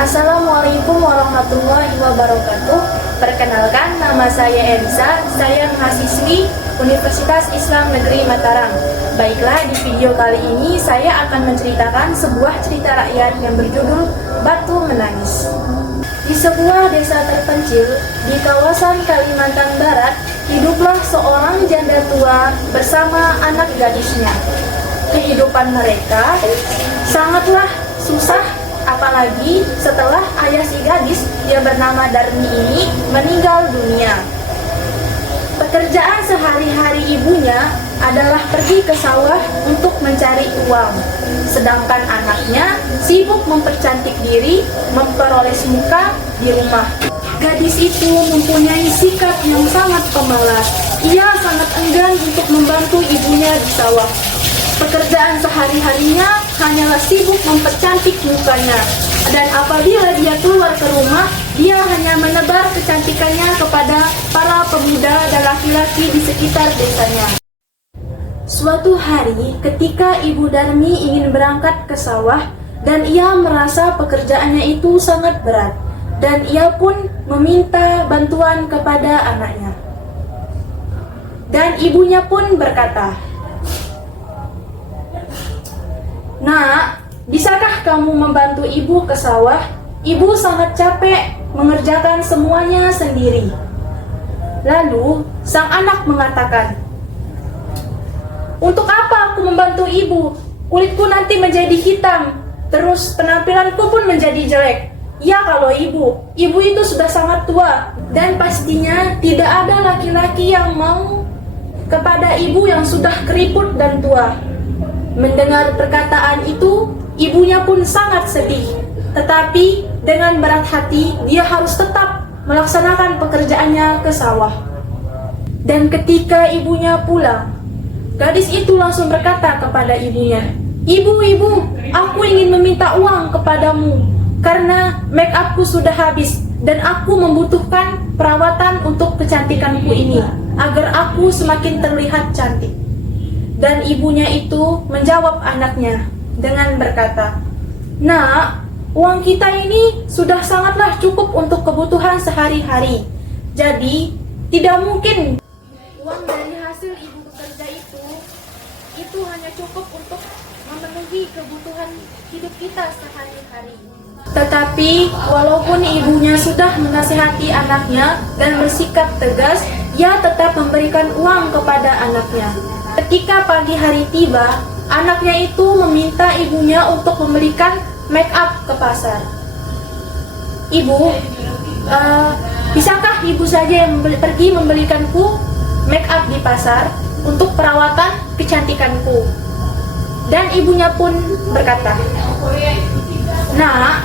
Assalamualaikum warahmatullahi wabarakatuh. Perkenalkan, nama saya Elisa. Saya mahasiswi Universitas Islam Negeri Mataram. Baiklah, di video kali ini saya akan menceritakan sebuah cerita rakyat yang berjudul Batu Menangis. Di sebuah desa terpencil di kawasan Kalimantan Barat, hiduplah seorang janda tua bersama anak gadisnya. Kehidupan mereka sangatlah susah, apalagi setelah ayah si gadis yang bernama Darmi ini meninggal dunia. Pekerjaan sehari-hari ibunya adalah pergi ke sawah untuk mencari uang, sedangkan anaknya sibuk mempercantik diri, memperoles muka di rumah. Gadis itu mempunyai sikap yang sangat pemalas. Ia sangat enggan untuk membantu ibunya di sawah. Pekerjaan sehari-harinya hanyalah sibuk mempercantik mukanya. Dan apabila dia keluar ke rumah, dia hanya menebar kecantikannya kepada para pemuda dan laki-laki di sekitar desanya. Suatu hari, ketika Ibu Darmi ingin berangkat ke sawah, dan ia merasa pekerjaannya itu sangat berat, dan ia pun meminta bantuan kepada anaknya. Dan ibunya pun berkata, "Nak, bisakah kamu membantu ibu ke sawah? Ibu sangat capek mengerjakan semuanya sendiri." Lalu sang anak mengatakan, "Untuk apa aku membantu ibu? Kulitku nanti menjadi hitam, terus penampilanku pun menjadi jelek. Ya kalau ibu itu sudah sangat tua, dan pastinya tidak ada laki-laki yang mau kepada ibu yang sudah keriput dan tua." Mendengar perkataan itu, ibunya pun sangat sedih. Tetapi dengan berat hati, dia harus tetap melaksanakan pekerjaannya ke sawah. Dan ketika ibunya pulang, gadis itu langsung berkata kepada ibunya, Ibu, aku ingin meminta uang kepadamu karena make upku sudah habis dan aku membutuhkan perawatan untuk kecantikanku ini agar aku semakin terlihat cantik." Dan ibunya itu menjawab anaknya dengan berkata, "Nak, uang kita ini sudah sangatlah cukup untuk kebutuhan sehari-hari. Jadi, tidak mungkin uang dari hasil ibu bekerja itu hanya cukup untuk memenuhi kebutuhan hidup kita sehari-hari." Tetapi, walaupun ibunya sudah menasihati anaknya dan bersikap tegas, ia tetap memberikan uang kepada anaknya. Ketika pagi hari tiba, anaknya itu meminta ibunya untuk membelikan make up ke pasar. "Ibu, bisakah ibu saja yang pergi membelikanku make up di pasar untuk perawatan kecantikanku?" Dan ibunya pun berkata, "Nak,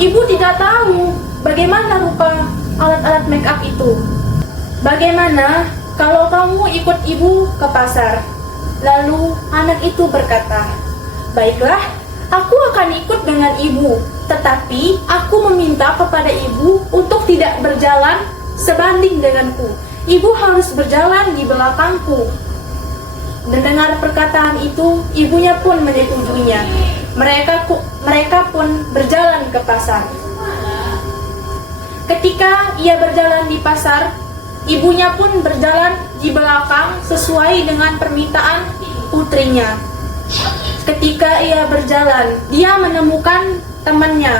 ibu tidak tahu bagaimana rupa alat-alat make up itu. Bagaimana kalau kamu ikut ibu ke pasar?" Lalu anak itu berkata, "Baiklah, aku akan ikut dengan ibu. Tetapi aku meminta kepada ibu untuk tidak berjalan sebanding denganku. Ibu harus berjalan di belakangku." Mendengar perkataan itu, ibunya pun menyetujuinya. Mereka pun berjalan ke pasar. Ketika ia berjalan di pasar, ibunya pun berjalan di belakang sesuai dengan permintaan putrinya. Ketika ia berjalan, dia menemukan temannya.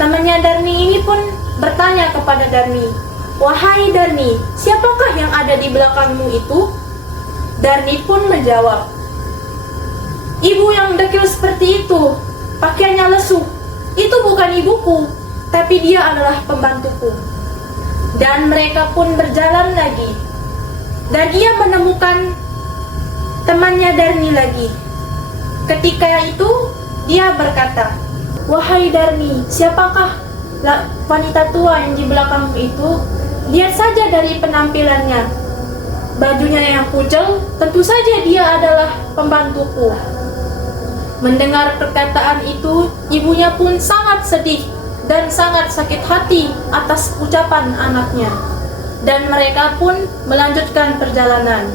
Temannya Darmi ini pun bertanya kepada Darmi, "Wahai Darmi, siapakah yang ada di belakangmu itu?" Darmi pun menjawab, "Ibu yang dekil seperti itu, pakaiannya lesu. Itu bukan ibuku, tapi dia adalah pembantuku." Dan mereka pun berjalan lagi. Dan ia menemukan temannya Darmi lagi. Ketika itu, dia berkata, "Wahai Darmi, siapakah wanita tua yang di belakangmu itu? Lihat saja dari penampilannya. Bajunya yang kucel, tentu saja dia adalah pembantuku." Mendengar perkataan itu, ibunya pun sangat sedih dan sangat sakit hati atas ucapan anaknya. Dan mereka pun melanjutkan perjalanan.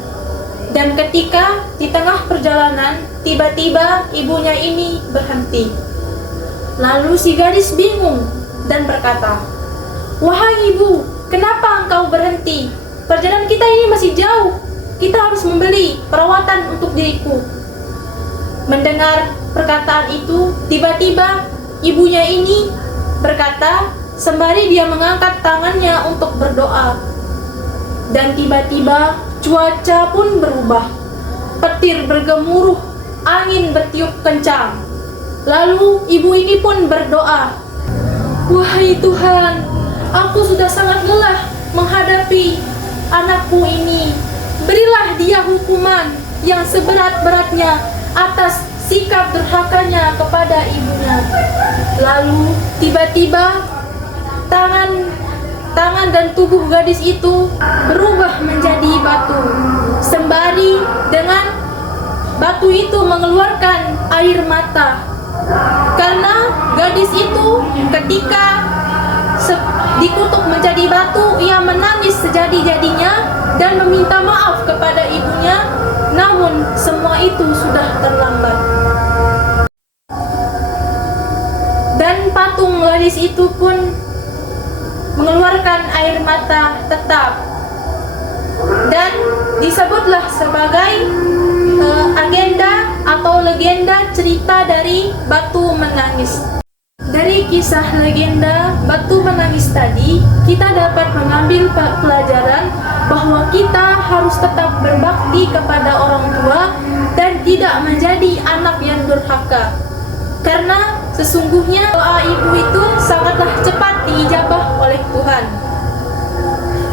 Dan ketika di tengah perjalanan, tiba-tiba ibunya ini berhenti. Lalu si gadis bingung dan berkata, "Wahai ibu, kenapa engkau berhenti? Perjalanan kita ini masih jauh. Kita harus membeli perawatan untuk diriku." Mendengar perkataan itu, tiba-tiba ibunya ini berkata sembari dia mengangkat tangannya untuk berdoa. Dan tiba-tiba cuaca pun berubah. Petir bergemuruh, angin bertiup kencang. Lalu ibu ini pun berdoa, "Wahai Tuhan, aku sudah sangat lelah menghadapi anakku ini. Berilah dia hukuman yang seberat-beratnya atas sikap durhakanya kepada ibunya." Lalu tiba-tiba tangan dan tubuh gadis itu berubah menjadi batu. Sembari dengan batu itu mengeluarkan air mata. Karena gadis itu ketika dikutuk menjadi batu, ia menangis sejadi-jadinya dan meminta maaf kepada ibunya. Namun semua itu sudah terlambat. Dan patung gadis itu pun mengeluarkan air mata tetap. Dan disebutlah sebagai agenda atau legenda cerita dari batu menangis. Dari kisah legenda batu menangis tadi, kita dapat mengambil pelajaran bahwa kita harus tetap berbakti kepada orang tua dan tidak menjadi anak yang durhaka. Karena sesungguhnya doa ibu itu sangatlah cepat diijabah oleh Tuhan.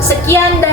Sekian dari